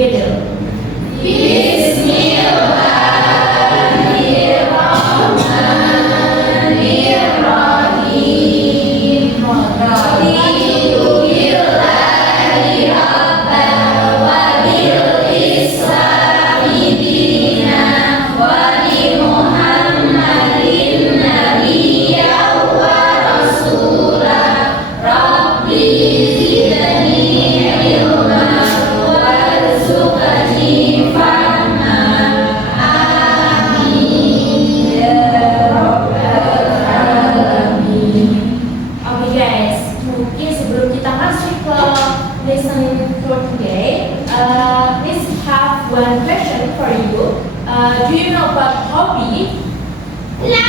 together. One question for you. Do you know about hobby? No.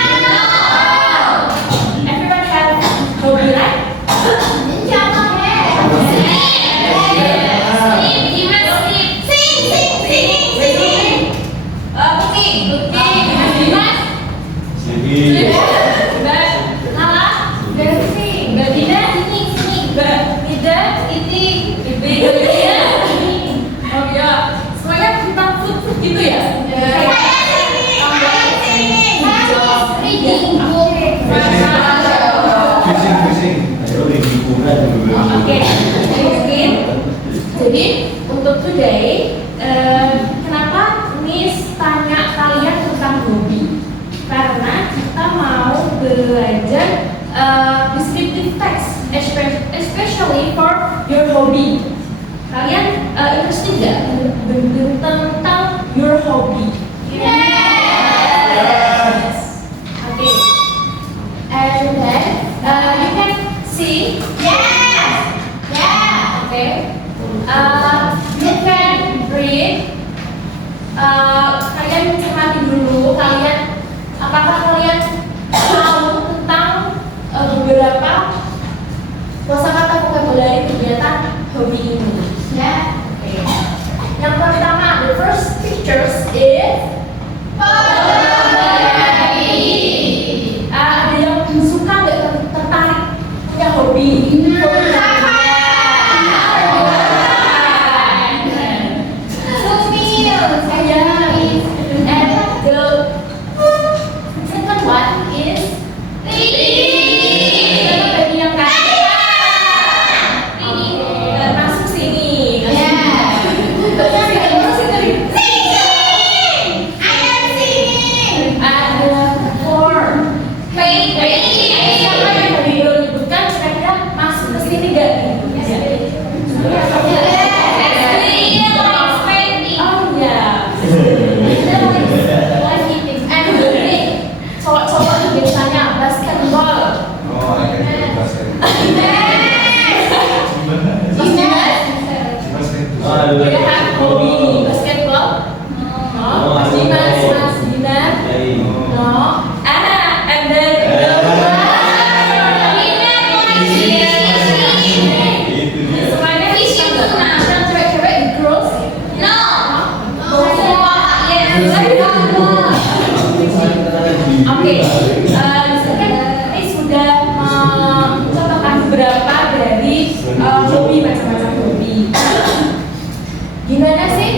Everyone have hobby, right? Gitu ya? Oke, jadi untuk today, kenapa Miss tanya kalian tentang hobi? Karena kita mau belajar descriptive text, especially for your hobby. Kalian interested nggak tentang your hobby? Yes. Okay. And then you can see. Yes. Yeah. Okay. You can read. Kalian cermati dulu. Apakah kalian tahu tentang beberapa kosakata vocabulary kegiatan hobi ini? Ya. Okay. Yang pertama, the first pictures is fotografi. Ada yang suka nggak tertarik punya hobi fotografi? And the second one is hobi, macam-macam hobi. Gimana sih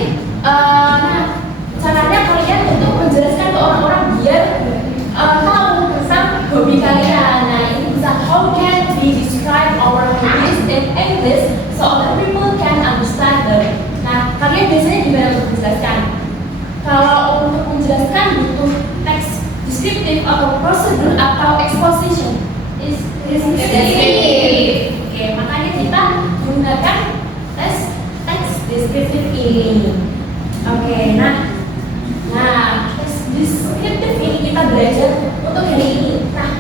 caranya kalian untuk menjelaskan ke orang-orang biar tahu tentang hobi kalian? Nah, ini bisa, how can we describe our hobbies in English so that people can understand them? Nah, kalian biasanya gimana untuk menjelaskan? Kalau untuk menjelaskan butuh teks descriptive atau prosedur atau exposition? Descriptive. Oke, makanya kita gunakan teks descriptive ini. Oke, nah teks descriptive ini kita belajar untuk hari ini. Nah,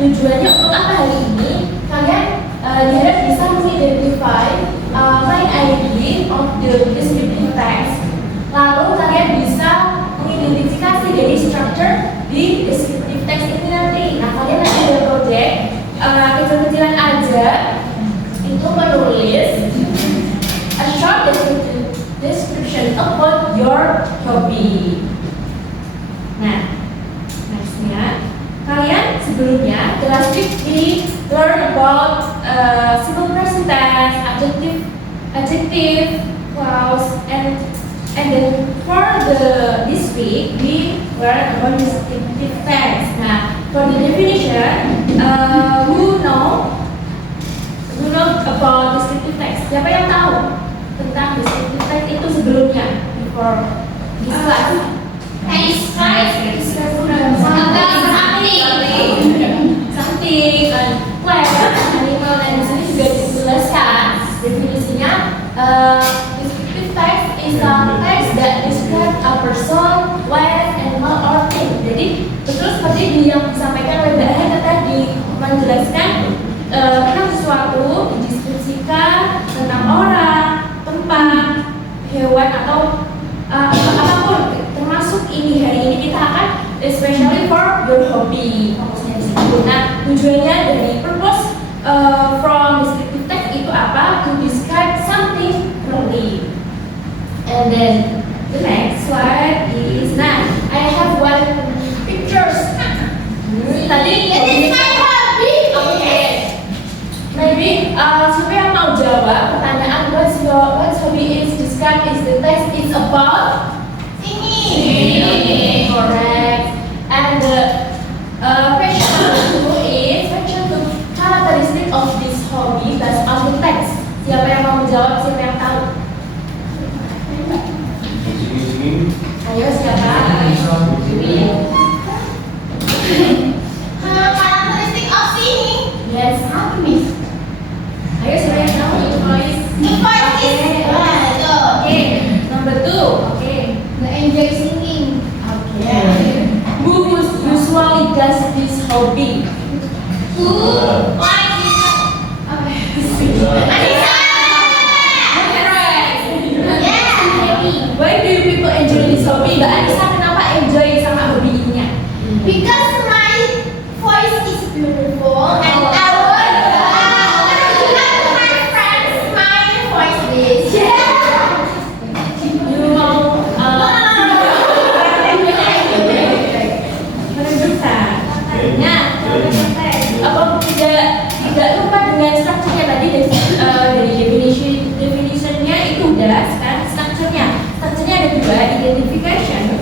tujuannya untuk apa hari ini? Kalian diharap bisa mengidentify main idea of the descriptive text. Lalu kalian bisa mengidentifikasi dari structure di descriptive text ini nanti. Nah, kalian nanti ada project kecil-kecilan aja itu menulis a short description about your hobby. Nah, nextnya kalian sebelumnya last week we learn about simple present tense, adjective, clothes, and then for this week we learn about descriptive text. Nah, for the definition, who know about descriptive text? Siapa yang tahu tentang descriptive text itu sebelumnya? Before this class. Something plant, animal, dan di sini juga dijelaskan definisinya. Descriptive text is a text that describe a person, place, animal, or thing. Jadi betul seperti yang disampaikan oleh Mbak Hana tadi, menjelaskan tentang sesuatu, dideskripsikan tentang orang, tempat, hewan, atau apapun. Termasuk ini hari ini kita akan especially for your hobby, fokusnya di situ. Nah, tujuannya dari purpose from descriptive text itu apa? To describe something clearly. And then the next slide is, nah, I have one pictures. Tadi It is my hobby. Okay. Maybe siapa yang mau jawab pertanyaan what's hobby is described is the text is about Singing. okay, correct. And the question 2 is characteristic of this hobby based on the text. Siapa yang mau menjawab? Siapa yang tahu? Ayo siapa? Characteristic of singing. Yes. Apa nih? Ayo siapa yang tahu? The voice. The voice is Okay. Number 2. Okay. the enjoy singing. Okay. Who usually does this hobby? Who? Why? Anissa. Yeah. Why do you people enjoy this hobby? Mbak Anissa kenapa enjoy sama hobi ini? Because my voice is beautiful and I want to my friends my voice is. You mau menunjukkan? Nah, apa tidak lupa dengan strukturnya tadi dari definitionnya itu udah. Sekarang strukturnya ada dua, identification,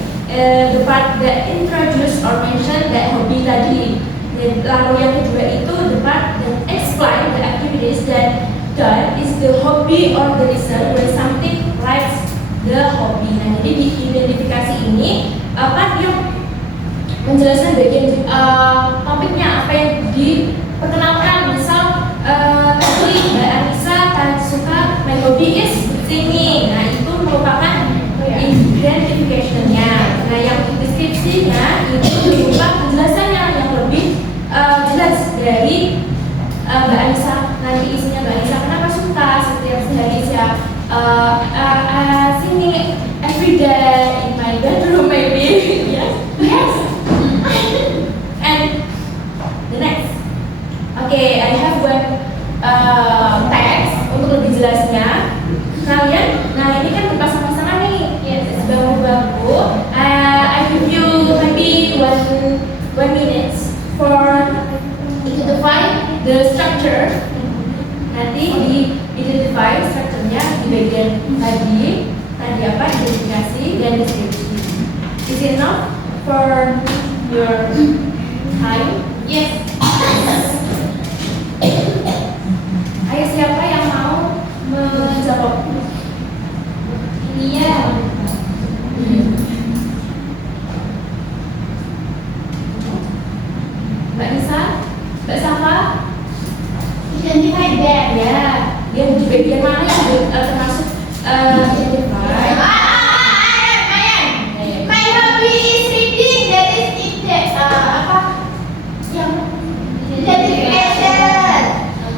the part that introduce or mention that hobby tadi. Dan lalu yang kedua itu the part that explain the activities that done is the hobby or the reason when something likes the hobby. Nah, jadi di identifikasi ini part yang menjelaskan bagian topiknya apa yang diperkenalkan. Misal tadi Mbak Anissa suka my hobby is singing. Nah, itu merupakan identification-nya. Nah, yang deskripsinya itu berupa penjelasannya yang lebih jelas dari Mbak Anissa. Nanti isinya Mbak Anissa kenapa suka setiap hari singing every day in my bedroom maybe. Yes. And the next. Okay, I have one text untuk lebih jelasnya. Kalian, nah ini kan berpasang-pasangan nih. Yes, bangku-bangku. I give you maybe one minute for identify the structure. Nanti di-identify strukturnya di bagian tadi apa, identifikasi dan deskripsi. Is it enough for your time? Yes. Ayo siapa yang mau menjawab? Ini ya. Mbak Nisa, Mbak Safa, Identify that. ya. Dia di bagian mana yang termasuk identify? My hobby is reading. That is it. Apa? Yang identification.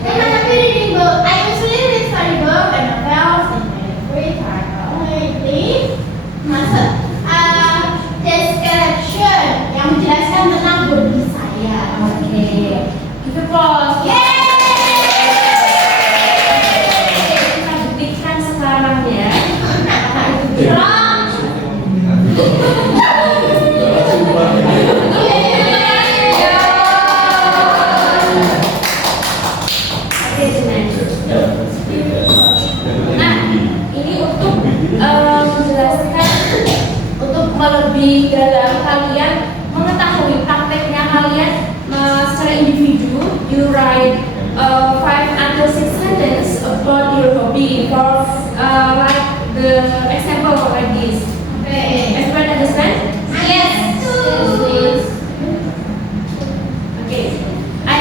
Then my hobby reading book. I usually read storybook and novels in my free time. Only masuk description yang menjelaskan tentang hobi saya. Oke. Give applause. Kita buktikan sekarang ya. Apakah itu benar? Nah, ini untuk menjelaskan untuk melebih dalam kalian mengetahui prakteknya kalian secara individu. You write 5 until 6 sentences about your hobby for like the example like this. Everyone understand? Yes. Okay. I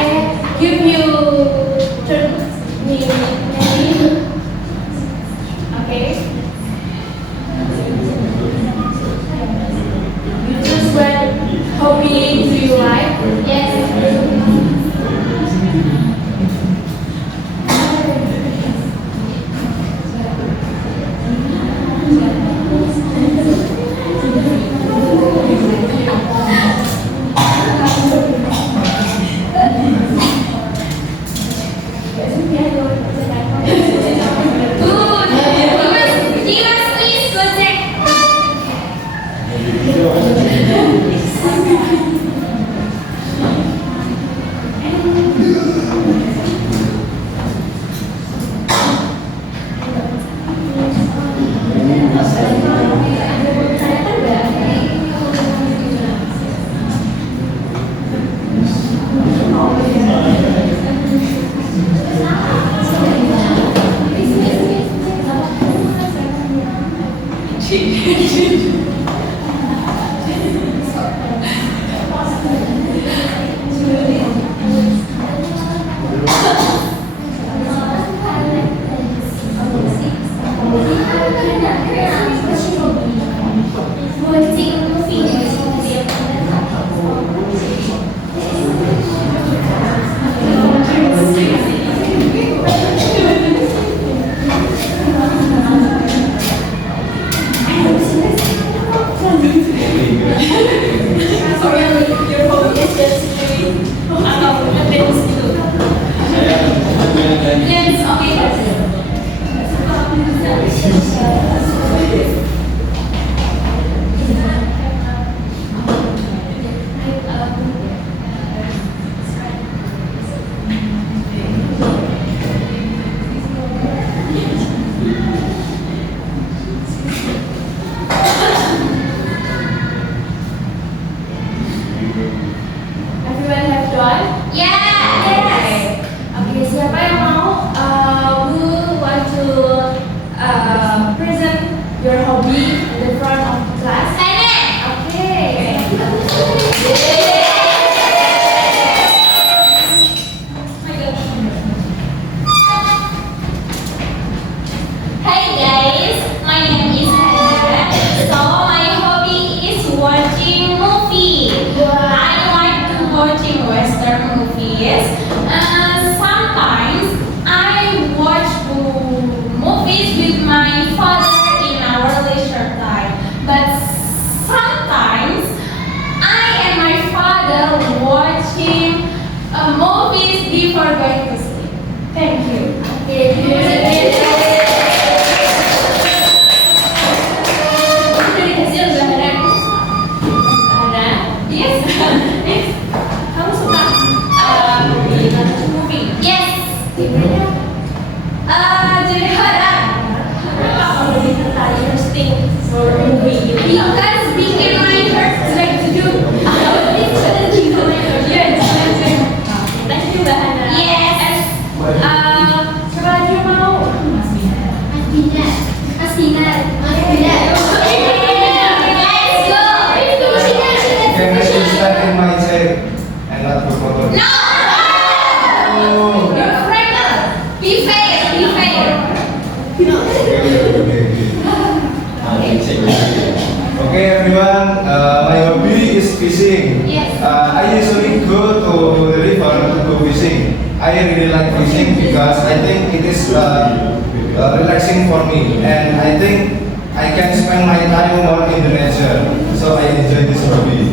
give you 30 minutes. Okay. You choose what hobby do you like? Yes. Dimas, please go check. Watching movies. Yes, everyone have done? Yes. Oke, siapa yang mau who want to present your hobby in the front of the class? Oke. Hi guys, my name is Hannah. So my hobby is watching movie. I like to watching Western movies. Sometimes I watch movies with my father in our leisure time. But sometimes I and my father watching movies before going to sleep. Thank you. Yes. Kamu suka movie? Yes. Tipenya Jadi horor. kenapa kamu lebih tertarik interesting for movie gitu? Because bikin my heart like to do. Yes. Thank you Mbak Hana. Yes. Siapa lagi yang mau? Mas Binar. Mas Binar. Let's go. Can I stand in my chair and not berfoto? No. Oh. Your friend. Be fair. Be fair. Okay, everyone. My hobby is fishing. Yes. I usually go to the river to go fishing. I really like fishing because I think it is relaxing for me, and I think I can spend my time more in the nature. So I enjoy this hobby.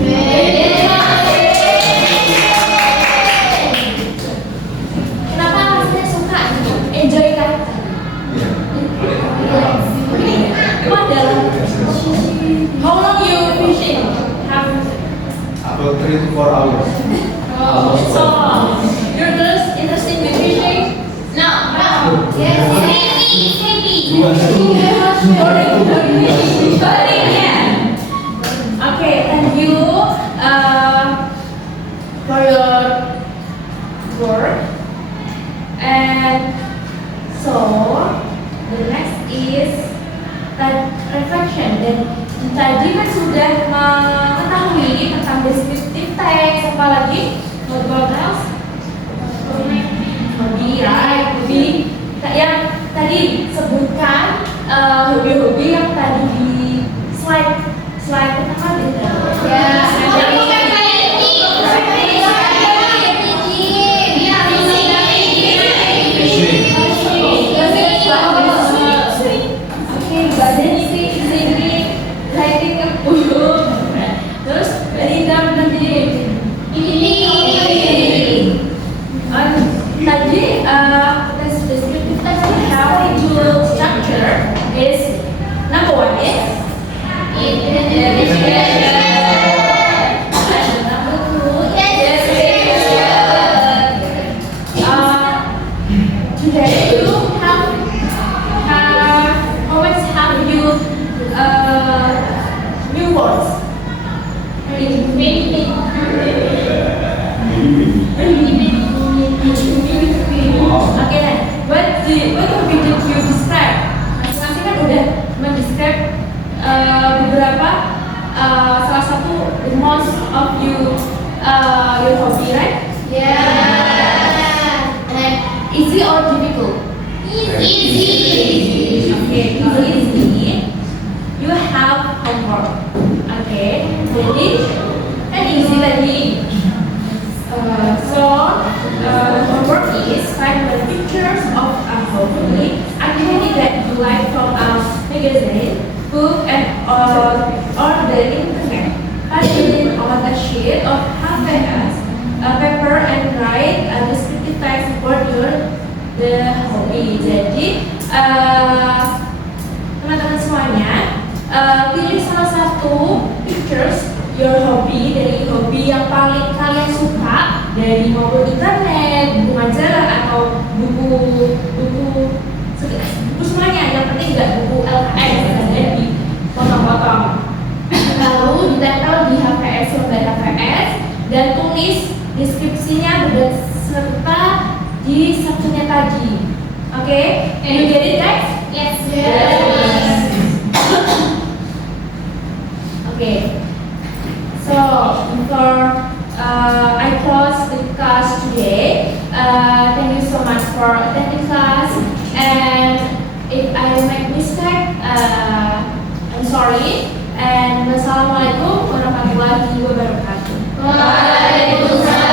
Kenapa rasanya suka gitu? Enjoy kan? Emang dalam how long you fishing? About 3 to 4 hours. So your girls interested in fishing? No. Yes. Happy. Bukan. Boring, yeah. Okay, thank you for your work. And so the next is reflection. Dan tadi kan sudah mengetahui tentang descriptive text, apalagi what else? Hobi, right? Hobi yang tadi sebutkan hobi-hobi yang tadi di slide pertama gitu. Ya, Yang bukan badan sini writing a book. Terus reading tadi tadi this descriptive text we have visual structure is number one is number two today you have always have you new words. Okay, then what topic did you describe? Masing-masing kan udah mendescribe beberapa salah satu the most of you your hobby, right? Yeah. And easy or difficult? Easy. Okay, kalau easy, you have homework. Okay, jadi kan easy tadi. Homework is find the pictures of a hobby activity that you like from a magazine, book, and or the internet. Paste it on a sheet of paper and write a descriptive text for the hobby. Jadi teman-teman semuanya pilih salah satu pictures your hobby dari hobi yang paling kalian suka dari maupun internet, buku majalah atau buku semuanya, yang penting nggak buku LKS dan dipotong-potong. Lalu ditempel di HVS lembar HVS dan tulis deskripsinya beserta di section-nya tadi. Oke, can you get it guys? Yes. Okay. So before I close the class today, thank you so much for attending class. And if I make mistake, I'm sorry. And wassalamualaikum warahmatullahi wabarakatuh. Waalaikumsalam.